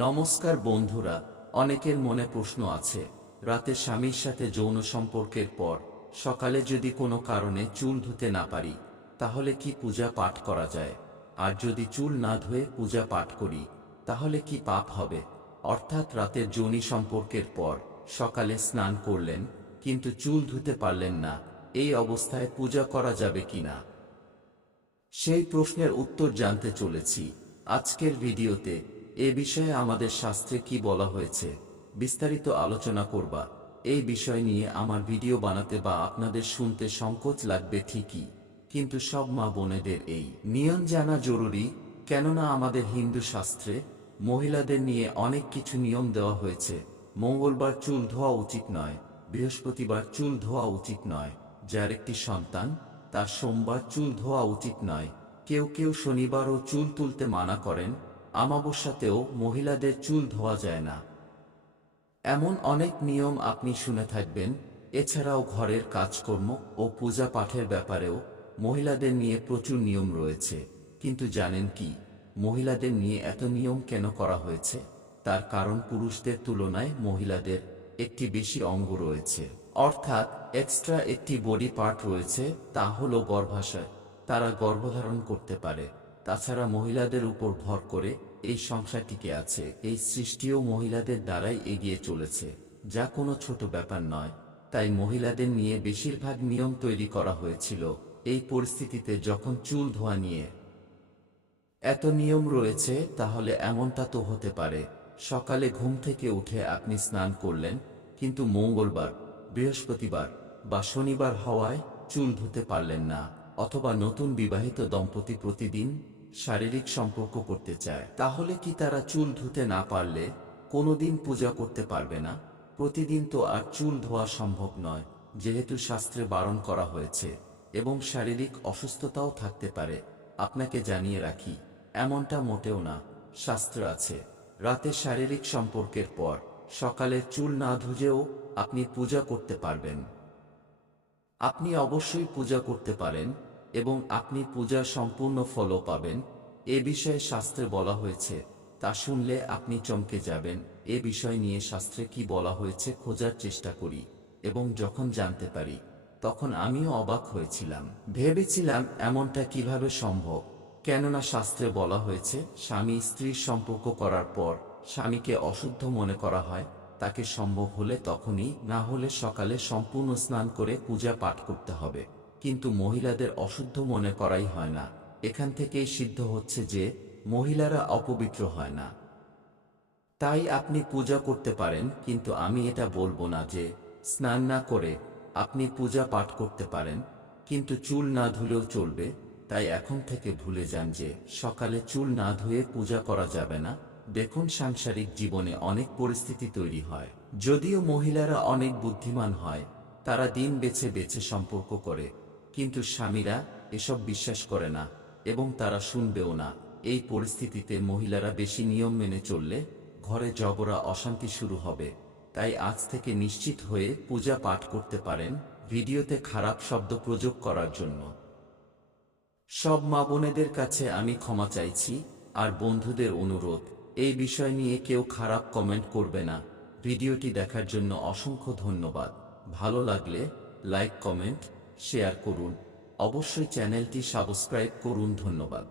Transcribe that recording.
নমস্কার বন্ধুরা, অনেকের মনে প্রশ্ন আছে, রাতে স্বামীর সাথে যৌন সম্পর্কের পর সকালে যদি কোনো কারণে চুল ধুতে না পারি, তাহলে কি পূজা পাঠ করা যায়? আর যদি চুল না ধুয়ে পূজা পাঠ করি, তাহলে কি পাপ হবে? অর্থাৎ রাতের যৌন সম্পর্কের পর সকালে স্নান করলেন কিন্তু চুল ধুতে পারলেন না, এই অবস্থায় পূজা করা যাবে কিনা, সেই প্রশ্নের উত্তর জানতে চলেছি আজকের ভিডিওতে। এ বিষয়ে আমাদের শাস্ত্রে কি বলা হয়েছে বিস্তারিত আলোচনা করবা। এই বিষয় নিয়ে আমার ভিডিও বানাতে বা আপনাদের শুনতে সংকোচ লাগবে ঠিকই, কিন্তু সব মা বোনেদের এই নিয়ম জানা জরুরি, কেননা আমাদের হিন্দু শাস্ত্রে মহিলাদের নিয়ে অনেক কিছু নিয়ম দেওয়া হয়েছে। মঙ্গলবার চুল ধোয়া উচিত নয়, বৃহস্পতিবার চুল ধোয়া উচিত নয়, যার একটি সন্তান তার সোমবার চুল ধোয়া উচিত নয়, কেউ কেউ শনিবারও চুল তুলতে মানা করেন, অমাবস্যাতেও মহিলাদের চুল ধোয়া যায় না। এমন অনেক নিয়ম আপনি শুনে থাকবেন। এছাড়াও ঘরের কাজকর্ম ও পূজা পাঠের ব্যাপারেও মহিলাদের নিয়ে প্রচুর নিয়ম রয়েছে। কিন্তু জানেন কি, মহিলাদের নিয়ে এত নিয়ম কেন করা হয়েছে? তার কারণ পুরুষদের তুলনায় মহিলাদের একটি বেশি অঙ্গ রয়েছে, অর্থাৎ এক্সট্রা একটি বডি পার্ট রয়েছে, তা হলো গর্ভাশয়। তারা গর্ভধারণ করতে পারে। তাছাড়া মহিলাদের উপর ভর করে এই সংসার টিকে আছে, এই সৃষ্টিও মহিলাদের দ্বারাই এগিয়ে চলেছে, যা কোনো ছোট ব্যাপার নয়। তাই মহিলাদের নিয়ে বেশিরভাগ নিয়ম তৈরি করা হয়েছিল। এই পরিস্থিতিতে যখন চুল ধোয়া নিয়ে এত নিয়ম রয়েছে, তাহলে এমনটা তো হতে পারে সকালে ঘুম থেকে উঠে আপনি স্নান করলেন, কিন্তু মঙ্গলবার, বৃহস্পতিবার বা শনিবার হওয়ায় চুল ধুতে পারলেন না। অথবা নতুন বিবাহিত দম্পতি প্রতিদিন শারীরিক সম্পর্ক করতে চায়, তাহলে কি তারা চুল ধুতে না পারলে কোনোদিন পূজা করতে পারবে না? প্রতিদিন তো আর চুল ধোয়া সম্ভব নয়, যেহেতু শাস্ত্রে বারণ করা হয়েছে, এবং শারীরিক অসুস্থতাও থাকতে পারে। আপনাকে জানিয়ে রাখি, এমনটা মোটেও না। শাস্ত্র আছে, রাতে শারীরিক সম্পর্কের পর সকালে চুল না ধুয়েও আপনি পূজা করতে পারবেন। আপনি অবশ্যই পূজা করতে পারেন এবং আপনি পূজার সম্পূর্ণ ফলও পাবেন। এ বিষয়ে শাস্ত্রে বলা হয়েছে, তা শুনলে আপনি চমকে যাবেন। এ বিষয় নিয়ে শাস্ত্রে কি বলা হয়েছে খোঁজার চেষ্টা করি, এবং যখন জানতে পারি তখন আমিও অবাক হয়েছিলাম। ভেবেছিলাম এমনটা কিভাবে সম্ভব, কেননা শাস্ত্রে বলা হয়েছে স্বামী স্ত্রীর সম্পর্ক করার পর স্বামীকে অশুদ্ধ মনে করা হয়, তাকে সম্ভব হলে তখনই, না হলে সকালে সম্পূর্ণ স্নান করে পূজা পাঠ করতে হবে। কিন্তু মহিলাদের অশুদ্ধ মনে করাই হয় না। এখান থেকেই সিদ্ধ হচ্ছে যে মহিলারা অপবিত্র হয় না। তাই আপনি পূজা করতে পারেন, কিন্তু আমি এটা বলবো না যে স্নান না করে আপনি পূজা পাঠ করতে পারেন, কিন্তু চুল না ধুলেও চলবে। তাই এখন থেকে ভুলে যান যে সকালে চুল না ধুয়ে পূজা করা যাবে না। দেখুন, সাংসারিক জীবনে অনেক পরিস্থিতি তৈরি হয়। যদিও মহিলারা অনেক বুদ্ধিমান হয়, তারা দিন বেছে বেছে সম্পর্ক করে, কিন্তু স্বামীরা এসব বিশ্বাস করে না এবং তারা শুনবেও না। এই পরিস্থিতিতে মহিলারা বেশি নিয়ম মেনে চললে ঘরে ঝগড়া অশান্তি শুরু হবে। তাই আজ থেকে নিশ্চিত হয়ে পূজা পাঠ করতে পারেন। ভিডিওতে খারাপ শব্দ প্রয়োগ করার জন্য সব মা বোনেদের কাছে আমি ক্ষমা চাইছি। আর বন্ধুদের অনুরোধ, এই বিষয় নিয়ে কেউ খারাপ কমেন্ট করবে না। ভিডিওটি দেখার জন্য অসংখ্য ধন্যবাদ। ভালো লাগলে লাইক, কমেন্ট, শেয়ার করুন। অবশ্যই চ্যানেলটি সাবস্ক্রাইব করুন। ধন্যবাদ।